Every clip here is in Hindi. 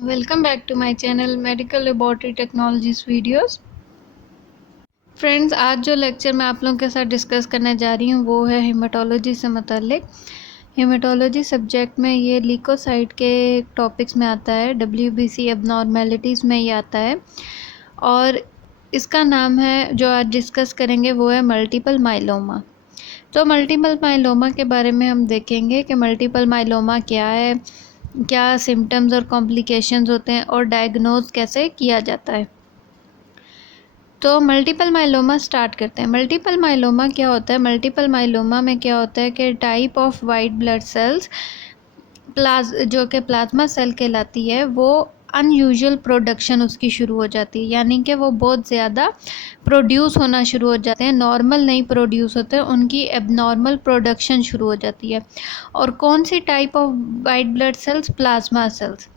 Welcome back to my channel medical laboratory technologies videos. Friends, आज जो लेक्चर मैं आप लोगों के साथ डिस्कस करने जा रही हूँ वो है हेमाटोलॉजी से मुतालिक। हेमाटोलॉजी सब्जेक्ट में ये लीकोसाइट के टॉपिक्स में आता है, WBC एबनॉर्मेलिटीज़ में ये आता है और इसका नाम है जो आज डिस्कस करेंगे वो है मल्टीपल माइलोमा। तो मल्टीपल माइलोमा के बारे में हम देखेंगे कि मल्टीपल माइलोमा क्या है, क्या सिम्टम्स और कॉम्प्लिकेशंस होते हैं और डायग्नोज कैसे किया जाता है। तो मल्टीपल माइलोमा स्टार्ट करते हैं। मल्टीपल माइलोमा क्या होता है? मल्टीपल माइलोमा में क्या होता है कि type of white blood sales जो कि प्लाज्मा सेल कहलाती है, वो अनयूजुअल प्रोडक्शन उसकी शुरू हो जाती है, यानी कि वो बहुत ज़्यादा प्रोड्यूस होना शुरू हो जाते हैं, नॉर्मल नहीं प्रोड्यूस होते, उनकी एबनॉर्मल प्रोडक्शन शुरू हो जाती है। और कौन सी type of white blood cells? Plasma cells.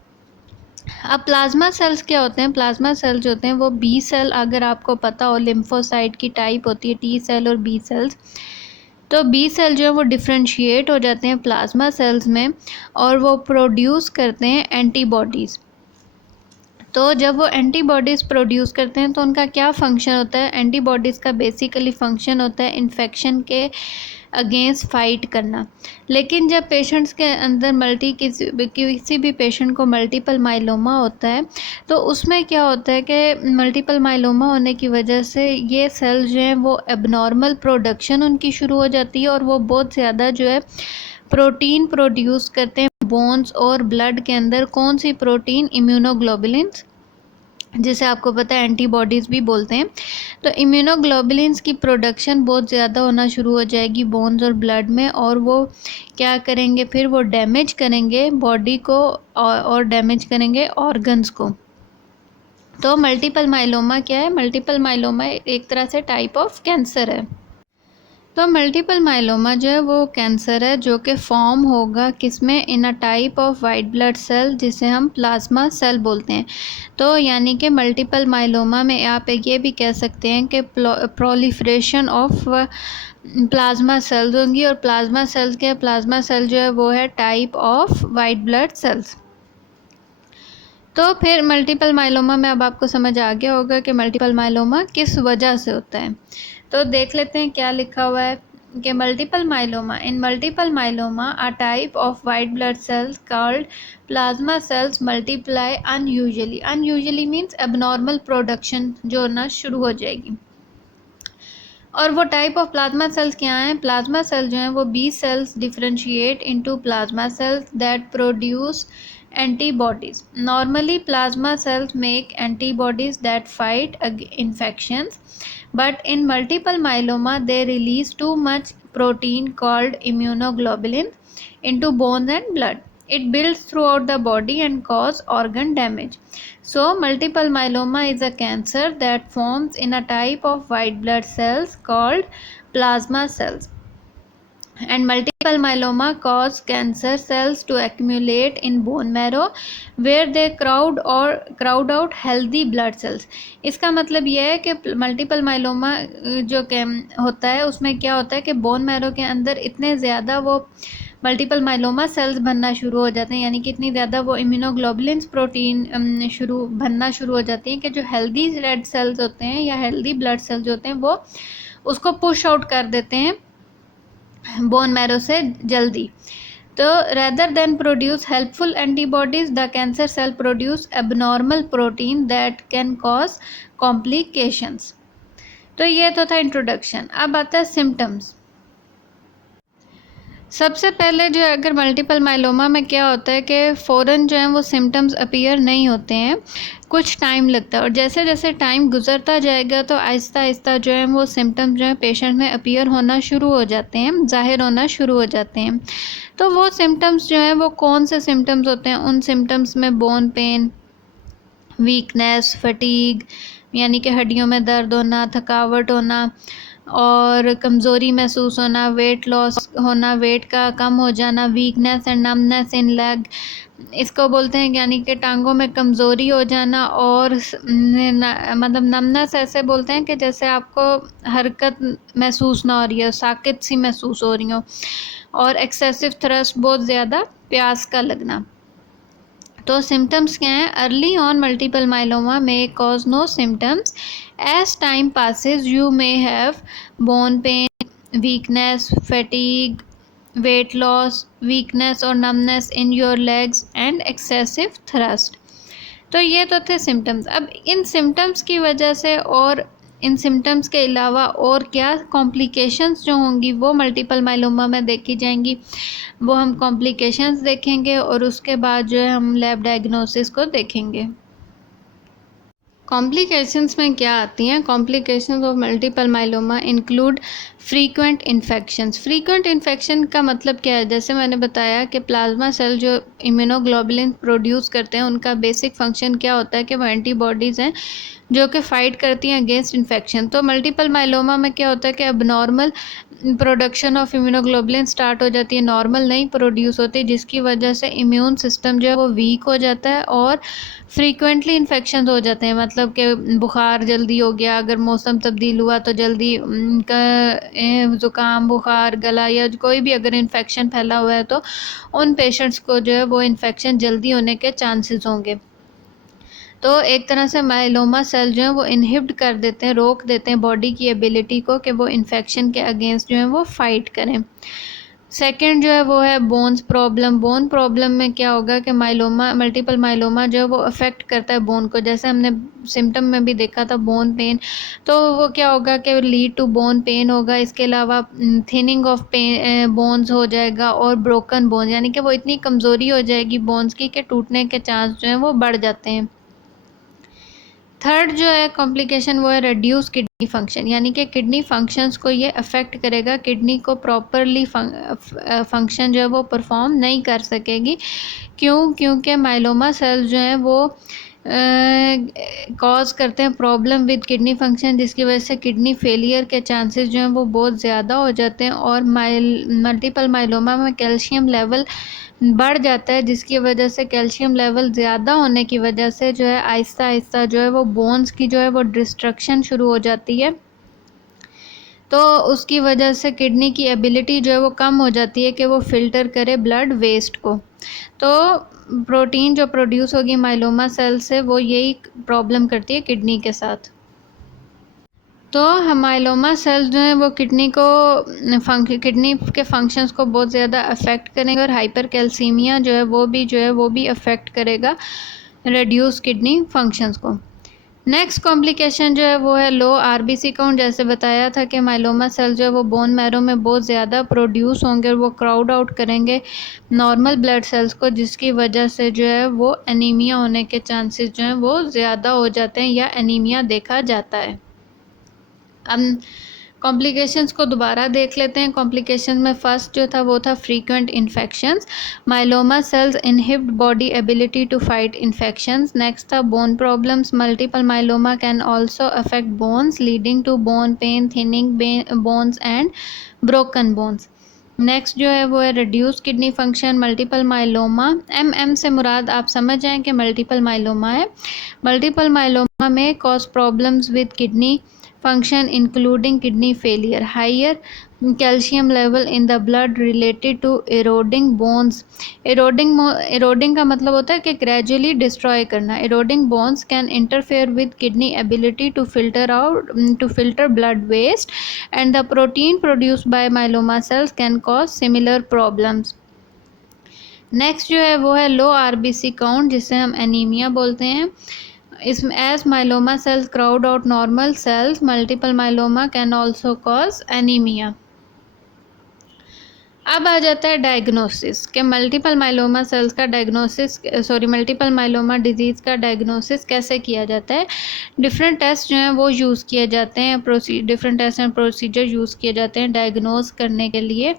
अब प्लाज्मा सेल्स क्या होते हैं? प्लाज्मा सेल्स होते हैं वो बी सेल, अगर आपको पता हो लिम्फोसाइट की टाइप होती है टी सेल और बी सेल्स। तो बी सेल जो है वो डिफ्रेंशिएट हो जाते हैं प्लाज्मा सेल्स में और वो प्रोड्यूस करते हैं एंटीबॉडीज़। तो जब वो एंटीबॉडीज़ प्रोड्यूस करते हैं तो उनका क्या फ़ंक्शन होता है? एंटीबॉडीज़ का बेसिकली फ़ंक्शन होता है इन्फेक्शन के अगेंस्ट फाइट करना। लेकिन जब पेशेंट्स के अंदर किसी भी पेशेंट को मल्टीपल माइलोमा होता है तो उसमें क्या होता है कि मल्टीपल माइलोमा होने की वजह से ये सेल्स जो हैं वो एबनॉर्मल प्रोडक्शन उनकी शुरू हो जाती है और वो बहुत ज़्यादा जो है प्रोटीन प्रोड्यूस करते हैं बोन्स और ब्लड के अंदर। कौन सी प्रोटीन? इम्यूनोग्लोबुलिन्स, जिसे आपको पता है एंटीबॉडीज़ भी बोलते हैं। तो इम्यूनोग्लोबुलिन्स की प्रोडक्शन बहुत ज़्यादा होना शुरू हो जाएगी बोन्स और ब्लड में, और वो क्या करेंगे? फिर वो डैमेज करेंगे बॉडी को और डैमेज करेंगे ऑर्गन्स को। तो मल्टीपल माइलोमा क्या है? मल्टीपल माइलोमा एक तरह से टाइप ऑफ कैंसर है। तो मल्टीपल माइलोमा जो है वो कैंसर है जो कि फॉर्म होगा किसमें? In a type of white blood cell जिसे हम प्लाज्मा सेल बोलते हैं। तो यानी कि मल्टीपल माइलोमा में आप ये भी कह सकते हैं कि प्रोलिफरेशन ऑफ प्लाज्मा सेल्स होंगी, और प्लाज्मा सेल जो है वो है type of white blood sales. तो फिर मल्टीपल माइलोमा में अब आपको समझ आ गया होगा कि मल्टीपल माइलोमा किस वजह से होता है। तो देख लेते हैं क्या लिखा हुआ है कि multiple myeloma a type of white blood cells called plasma cells multiply unusually means abnormal production जो होना शुरू हो जाएगी। और वो टाइप ऑफ प्लाज्मा सेल्स क्या हैं? प्लाज्मा सेल जो हैं वो B cells differentiate into plasma cells that produce antibodies. Normally plasma cells make antibodies that fight infections, but in multiple myeloma they release too much protein called immunoglobulin into bones and blood. It builds throughout the body and cause organ damage. So multiple myeloma is a cancer that forms in a type of white blood cells called plasma cells. And multiple myeloma cause cancer cells to accumulate in bone marrow where they crowd out healthy blood cells. इसका मतलब यह है कि मल्टीपल माइलोमा जो होता है उसमें क्या होता है कि बोन मैरो के अंदर इतने ज़्यादा वो मल्टीपल माइलोमा सेल्स बनना शुरू हो जाते हैं, यानी कि इतनी ज़्यादा वो इम्यूनोग्लोबुलिन्स प्रोटीन बनना शुरू हो जाती हैं कि जो हेल्दी रेड सेल्स होते हैं या हेल्दी ब्लड सेल्स होते हैं वो उसको पुश आउट कर देते हैं बोन मैरो से जल्दी। तो rather than produce helpful antibodies, the cancer cell produce abnormal protein that can cause complications. तो ये तो था इंट्रोडक्शन। अब आता है सिम्टम्स। सबसे पहले जो है अगर मल्टीपल माइलोमा में क्या होता है कि फ़ौरन जो है वो सिम्टम्स अपीयर नहीं होते हैं, कुछ टाइम लगता है, और जैसे जैसे टाइम गुजरता जाएगा तो आहिस्ता आहिस्ता जो है वो सिम्टम्स जो है पेशेंट में अपीयर होना शुरू हो जाते हैं, ज़ाहिर होना शुरू हो जाते हैं। तो वो सिम्टम्स जो हैं वो कौन से सिम्टम्स होते हैं? उन सिम्टम्स में बोन पेन, वीकनेस, फटीग यानी कि हड्डियों में दर्द होना, थकावट होना और कमज़ोरी महसूस होना, वेट लॉस होना, वेट का कम हो जाना, weakness and numbness in leg, इसको बोलते हैं, यानी कि टांगों में कमज़ोरी हो जाना, और मतलब नमनेस ऐसे बोलते हैं कि जैसे आपको हरकत महसूस ना हो रही हो, साकित सी महसूस हो रही हो, और एक्सेसिव थ्रस्ट, बहुत ज़्यादा प्यास का लगना। तो सिम्टम्स क्या हैं? अर्ली ऑन मल्टीपल माइलोमा में cause no symptoms, as time passes you may have bone pain, weakness, fatigue, weight loss, weakness और numbness in your legs and excessive thirst. तो ये तो थे सिम्टम्स। अब इन सिम्टम्स की वजह से और इन सिम्टम्स के अलावा और क्या कॉम्प्लिकेशंस जो होंगी वो मल्टीपल माइलोमा में देखी जाएंगी, वो हम कॉम्प्लिकेशंस देखेंगे और उसके बाद जो है हम लैब डायग्नोसिस को देखेंगे। कॉम्प्लिकेशंस में क्या आती हैं? Complications of multiple myeloma include frequent infections. Frequent infection का मतलब क्या है? जैसे मैंने बताया कि प्लाज्मा सेल जो इम्यूनोग्लोबुलिन प्रोड्यूस करते हैं उनका बेसिक फंक्शन क्या होता है कि वो एंटीबॉडीज़ हैं जो कि फ़ाइट करती हैं अगेंस्ट इन्फेक्शन। तो मल्टीपल माइलोमा में क्या होता है कि अब normal production of immunoglobulin start हो जाती है, नॉर्मल नहीं प्रोड्यूस होती, जिसकी वजह से इम्यून सिस्टम जो है वो वीक हो जाता है और फ्रीक्वेंटली इन्फेक्शन हो जाते हैं। मतलब कि बुखार जल्दी हो गया, अगर मौसम तब्दील हुआ तो जल्दी ज़ुकाम, बुखार, गला या कोई भी अगर इन्फेक्शन फैला हुआ है तो उन पेशेंट्स को जो है वो इन्फेक्शन जल्दी होने के चांसेस होंगे। तो एक तरह से माइलोमा सेल जो है वो इनहिबिट कर देते हैं, रोक देते हैं बॉडी की एबिलिटी को कि वो इन्फेक्शन के अगेंस्ट जो है वो फाइट करें। सेकंड जो है वो है बोन्स प्रॉब्लम। बोन प्रॉब्लम में क्या होगा कि माइलोमा, मल्टीपल माइलोमा जो है वो अफेक्ट करता है बोन को, जैसे हमने सिम्टम में भी देखा था बोन पेन। तो वो क्या होगा कि लीड टू बोन पेन होगा। इसके अलावा थिनिंग ऑफ बोन्स हो जाएगा और ब्रोकन बोन, यानी कि वो इतनी कमज़ोरी हो जाएगी बोन्स की कि टूटने के चांस जो है वो बढ़ जाते हैं। थर्ड जो है कॉम्प्लिकेशन वो है रिड्यूस किडनी फंक्शन, यानी कि किडनी फंक्शंस को ये अफेक्ट करेगा, किडनी को प्रॉपरली फंक्शन जो है वो परफॉर्म नहीं कर सकेगी। क्यों? क्योंकि माइलोमा सेल्स जो हैं वो कॉज करते हैं प्रॉब्लम विद किडनी फंक्शन, जिसकी वजह से किडनी फेलियर के चांसेस जो हैं वो बहुत ज़्यादा हो जाते हैं और मल्टीपल माइलोमा में कैल्शियम लेवल बढ़ जाता है, जिसकी वजह से कैल्शियम लेवल ज़्यादा होने की वजह से जो है आहिस्ता आहिस्ता जो है वो बोन्स की जो है वो डिस्ट्रक्शन शुरू हो जाती है। तो उसकी वजह से किडनी की एबिलिटी जो है वो कम हो जाती है कि वो फ़िल्टर करे ब्लड वेस्ट को। तो प्रोटीन जो प्रोड्यूस होगी माइलोमा सेल से वो यही प्रॉब्लम करती है किडनी के साथ। तो माइलोमा सेल्स जो हैं वो किडनी के फंक्शंस को बहुत ज़्यादा अफेक्ट करेंगे और हाइपर कैल्सीमिया जो है वो भी अफेक्ट करेगा रिड्यूस किडनी फंक्शंस को। नेक्स्ट कॉम्प्लिकेशन जो है वो है लो आरबीसी काउंट। जैसे बताया था कि माइलोमा सेल जो है वो बोन मैरो में बहुत ज़्यादा प्रोड्यूस होंगे और वो क्राउड आउट करेंगे नॉर्मल ब्लड सेल्स को, जिसकी वजह से जो है वो एनीमिया होने के चांसेस जो हैं वो ज़्यादा हो जाते हैं या एनीमिया देखा जाता है। अब कॉम्प्लिकेशंस को दोबारा देख लेते हैं। कॉम्प्लिकेशन में फर्स्ट जो था वो था frequent infections. Myeloma cells inhibit body ability to fight infections. Next था bone problems. Multiple myeloma can also affect bones leading to bone pain, thinning bones and broken bones. Next जो है वो है reduce kidney function. Multiple myeloma, M से मुराद आप समझ जाएं कि मल्टीपल माइलोमा है। मल्टीपल माइलोमा में cause problems with kidney function including kidney failure, higher calcium level in the blood related to eroding bones। eroding का मतलब होता है कि gradually destroy करना। eroding bones can interfere with kidney ability to filter blood waste and the protein produced by myeloma cells can cause similar problems। Next जो है वो है लो आरबीसी काउंट, जिसे हम एनीमिया बोलते हैं। इसमें as myeloma cells crowd out normal cells, multiple myeloma can also cause anaemia. अब आ जाता है डायग्नोसिस के मल्टीपल माइलोमा सेल्स का मल्टीपल माइलोमा डिजीज़ का डायग्नोसिस कैसे किया जाता है। डिफरेंट टेस्ट जो हैं वो यूज़ किए जाते हैं, different test and procedure use किए जाते हैं डायग्नोस करने के लिए,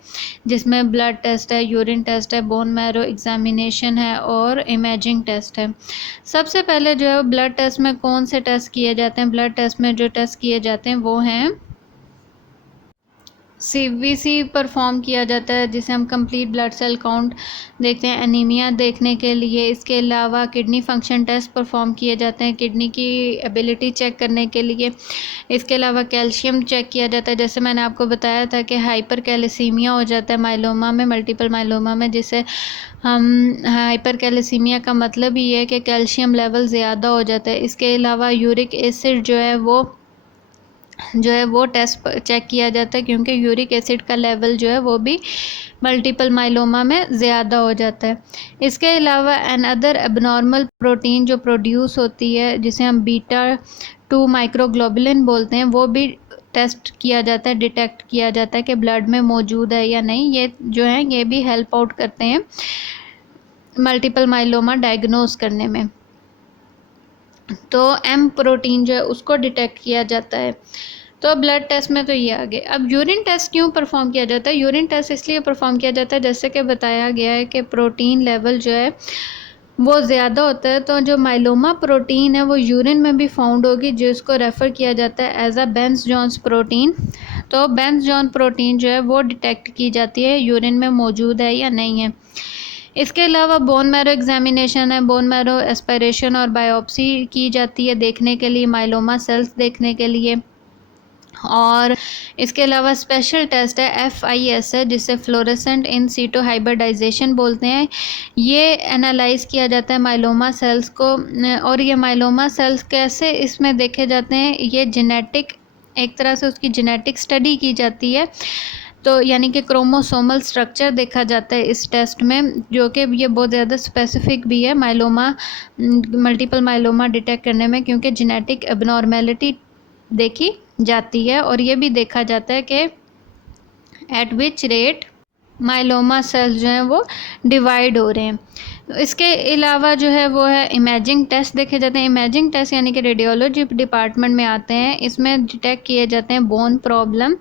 जिसमें ब्लड टेस्ट है, यूरिन टेस्ट है, बोन मैरो एग्जामिनेशन है और इमेजिंग टेस्ट है। सबसे पहले जो है ब्लड टेस्ट में कौन से टेस्ट किए जाते हैं? ब्लड टेस्ट में जो टेस्ट किए जाते हैं वो हैं सीबीसी परफॉर्म किया जाता है, जिसे हम कंप्लीट ब्लड सेल काउंट देखते हैं एनीमिया देखने के लिए। इसके अलावा किडनी फंक्शन टेस्ट परफॉर्म किए जाते हैं किडनी की एबिलिटी चेक करने के लिए। इसके अलावा कैल्शियम चेक किया जाता है, जैसे मैंने आपको बताया था कि हाइपर कैल्सीमिया हो जाता है माइलोमा में, मल्टीपल माइलोमा में, जिसे हम हाइपर कैल्सीमिया का मतलब ही है कि कैल्शियम लेवल ज़्यादा हो जाता है। इसके अलावा यूरिक एसिड जो है वो टेस्ट चेक किया जाता है, क्योंकि यूरिक एसिड का लेवल जो है वो भी मल्टीपल माइलोमा में ज़्यादा हो जाता है। इसके अलावा एन अदर एबनॉर्मल प्रोटीन जो प्रोड्यूस होती है, जिसे हम बीटा 2 माइक्रोग्लोबुलिन बोलते हैं, वो भी टेस्ट किया जाता है, डिटेक्ट किया जाता है कि ब्लड में मौजूद है या नहीं। ये जो है ये भी हेल्प आउट करते हैं मल्टीपल माइलोमा डायग्नोस करने में। तो एम प्रोटीन जो है उसको डिटेक्ट किया जाता है। तो ब्लड टेस्ट में तो ये आ गए। अब यूरिन टेस्ट क्यों परफॉर्म किया जाता है? यूरिन टेस्ट इसलिए परफॉर्म किया जाता है, जैसे कि बताया गया है कि प्रोटीन लेवल जो है वो ज़्यादा होता है, तो जो माइलोमा प्रोटीन है वो यूरिन में भी फाउंड होगी, जिसको रेफ़र किया जाता है as a Bence Jones protein. तो बेंस जॉन प्रोटीन जो है वो डिटेक्ट की जाती है यूरिन में मौजूद है या नहीं है। इसके अलावा बोन मैरो एग्जामिनेशन है, बोन मैरो एस्पिरेशन और बायोप्सी की जाती है देखने के लिए, माइलोमा सेल्स देखने के लिए। और इसके अलावा स्पेशल टेस्ट है FIS है, जिसे फ्लोरेसेंट इन सीटो हाइब्रिडाइजेशन बोलते हैं। ये एनालाइज किया जाता है माइलोमा सेल्स को। और ये माइलोमा सेल्स कैसे इसमें देखे जाते हैं? ये जेनेटिक, एक तरह से उसकी जेनेटिक स्टडी की जाती है, तो यानी कि क्रोमोसोमल स्ट्रक्चर देखा जाता है इस टेस्ट में, जो कि ये बहुत ज़्यादा स्पेसिफिक भी है माइलोमा, मल्टीपल माइलोमा डिटेक्ट करने में, क्योंकि जेनेटिक एबनॉर्मेलिटी देखी जाती है। और ये भी देखा जाता है कि eight which rate myeloma sales जो हैं वो डिवाइड हो रहे हैं। इसके अलावा जो है वो है इमेजिंग टेस्ट देखे जाते हैं। इमेजिंग टेस्ट यानी कि रेडियोलॉजी डिपार्टमेंट में आते हैं। इसमें डिटेक्ट किए जाते हैं बोन प्रॉब्लम,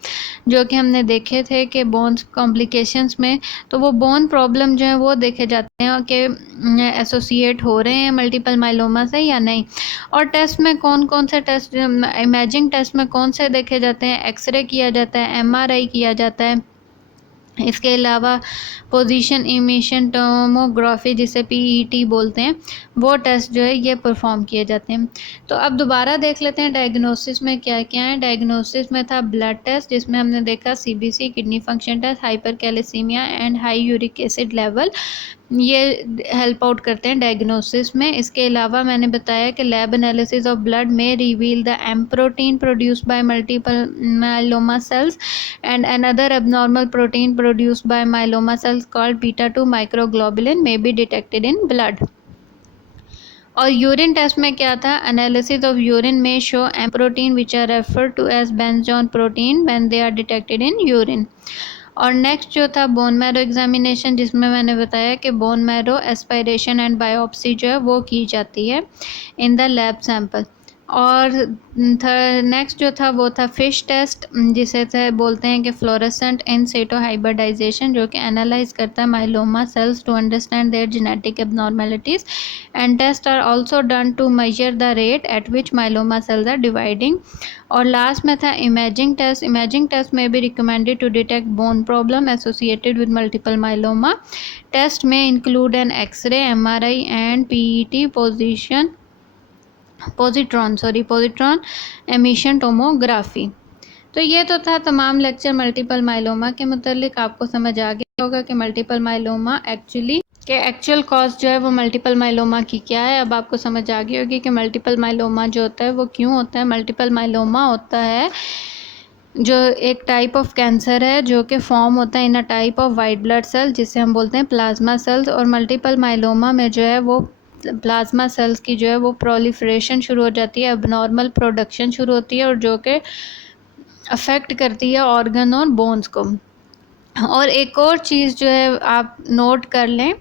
जो कि हमने देखे थे कि बोन्स कॉम्प्लिकेशंस में, तो वो बोन प्रॉब्लम जो है वो देखे जाते हैं कि एसोसिएट हो रहे हैं मल्टीपल माइलोमा से या नहीं। और टेस्ट में कौन कौन से टेस्ट, इमेजिंग टेस्ट में कौन से देखे जाते हैं? एक्सरे किया जाता है, MRI किया जाता है। इसके अलावा पोजीशन इमिशन टोमोग्राफी, जिसे PET बोलते हैं, वो टेस्ट जो है ये परफॉर्म किए जाते हैं। तो अब दोबारा देख लेते हैं डायग्नोसिस में क्या क्या है। डायग्नोसिस में था ब्लड टेस्ट, जिसमें हमने देखा CBC, kidney function test, hypercalcaemia and high uric acid level, ये हेल्प आउट करते हैं डायग्नोसिस में। इसके अलावा मैंने बताया कि लैब एनालिसिस ऑफ ब्लड में reveal the M protein produced by multiple myeloma cells and another abnormal protein produced by myeloma cells called beta 2 microglobulin may be detected in blood. और यूरिन टेस्ट में क्या था? एनालिसिस ऑफ यूरिन में show M protein which are refer to as Bence Jones protein when they are detected in urine. और नेक्स्ट जो था बोन मैरो एग्जामिनेशन, जिसमें मैंने बताया कि bone marrow aspiration and biopsy जो है वो की जाती है इन द लैब सैंपल। और नेक्स्ट जो था वो था फिश टेस्ट, जिसे बोलते हैं कि फ्लोरेसेंट इन सीटो हाइब्रिडाइजेशन, जो कि एनालाइज करता है myeloma cells to understand their genetic abnormalities and test are also done to measure the rate at which myeloma cells are dividing. और लास्ट में था इमेजिंग टेस्ट। इमेजिंग टेस्ट में भी recommended to detect bone problem associated with multiple myeloma. Test में include an X ray, MRI and PET positron emission tomography. तो ये तो था तमाम लेक्चर मल्टीपल माइलोमा के मुतालिक। आपको समझ आ गया होगा कि मल्टीपल माइलोमा एक्चुअल कॉज जो है वो मल्टीपल माइलोमा की क्या है। अब आपको समझ आ गई होगी कि मल्टीपल माइलोमा जो होता है वो क्यों होता है। मल्टीपल माइलोमा होता है जो एक टाइप ऑफ कैंसर है, जो कि फॉर्म होता है in a type of white blood cell, जिसे हम बोलते हैं प्लाज्मा सेल्स। और मल्टीपल माइलोमा में जो है वो प्लाज्मा सेल्स की जो है वो प्रोलिफरेशन शुरू हो जाती है, अबनॉर्मल प्रोडक्शन शुरू होती है, और जो कि अफेक्ट करती है ऑर्गन और बोन्स को। और एक और चीज़ जो है आप नोट कर लें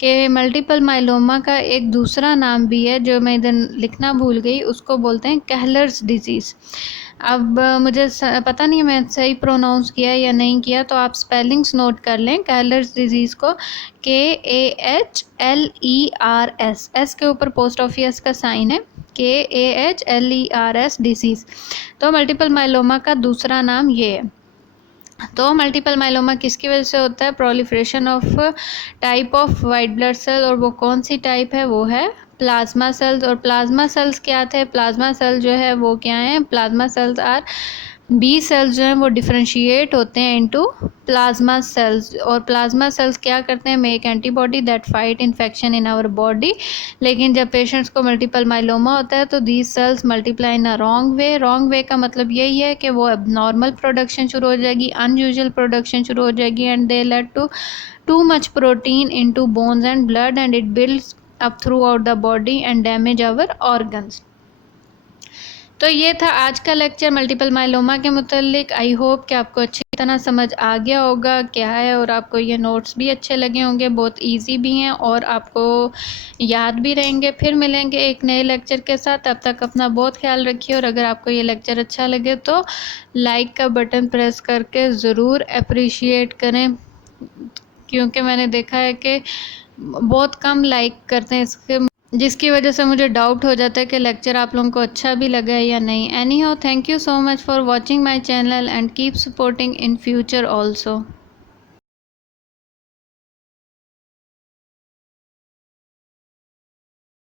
कि मल्टीपल माइलोमा का एक दूसरा नाम भी है, जो मैं इधर लिखना भूल गई, उसको बोलते हैं कहलर्स डिजीज़। अब मुझे पता नहीं मैं सही प्रोनाउंस किया या नहीं किया, तो आप स्पेलिंग्स नोट कर लें कहलर्स डिजीज़ को। KAHLERS, एस के ऊपर पोस्ट ऑफिस का साइन है, KAHLERS डिजीज़। तो मल्टीपल माइलोमा का दूसरा नाम ये है। तो मल्टीपल माइलोमा किसकी वजह से होता है? Proliferation of type of white blood cell, और वो कौन सी टाइप है? वो है प्लाज्मा सेल्स। और प्लाज्मा सेल्स क्या थे? प्लाज्मा सेल जो है वो क्या है? Plasma cells are B cells जो हैं वो डिफ्रेंशिएट होते हैं इनटू प्लाज्मा सेल्स। और प्लाज्मा सेल्स क्या करते हैं? Make antibody that fight infection in our body. लेकिन जब पेशेंट्स को मल्टीपल माइलोमा होता है तो these cells multiply in a wrong way. Wrong way का मतलब यही है कि वो नॉर्मल प्रोडक्शन शुरू हो जाएगी, अनयूजुअल प्रोडक्शन शुरू हो जाएगी, and they led to too much protein into bones and blood and it builds up throughout the body and damage our organs. तो ये था आज का लेक्चर मल्टीपल माइलोमा के मुतालिक। आई होप कि आपको अच्छी तरह समझ आ गया होगा क्या है, और आपको ये नोट्स भी अच्छे लगे होंगे, बहुत इजी भी हैं और आपको याद भी रहेंगे। फिर मिलेंगे एक नए लेक्चर के साथ, तब तक अपना बहुत ख्याल रखिए। और अगर आपको ये लेक्चर अच्छा लगे तो लाइक का बटन प्रेस करके ज़रूर अप्रिशिएट करें, क्योंकि मैंने देखा है कि बहुत कम लाइक करते हैं इसके, जिसकी वजह से मुझे डाउट हो जाता है कि लेक्चर आप लोगों को अच्छा भी लगा है या नहीं। Any how, thank you so much for watching my channel and keep supporting in future also.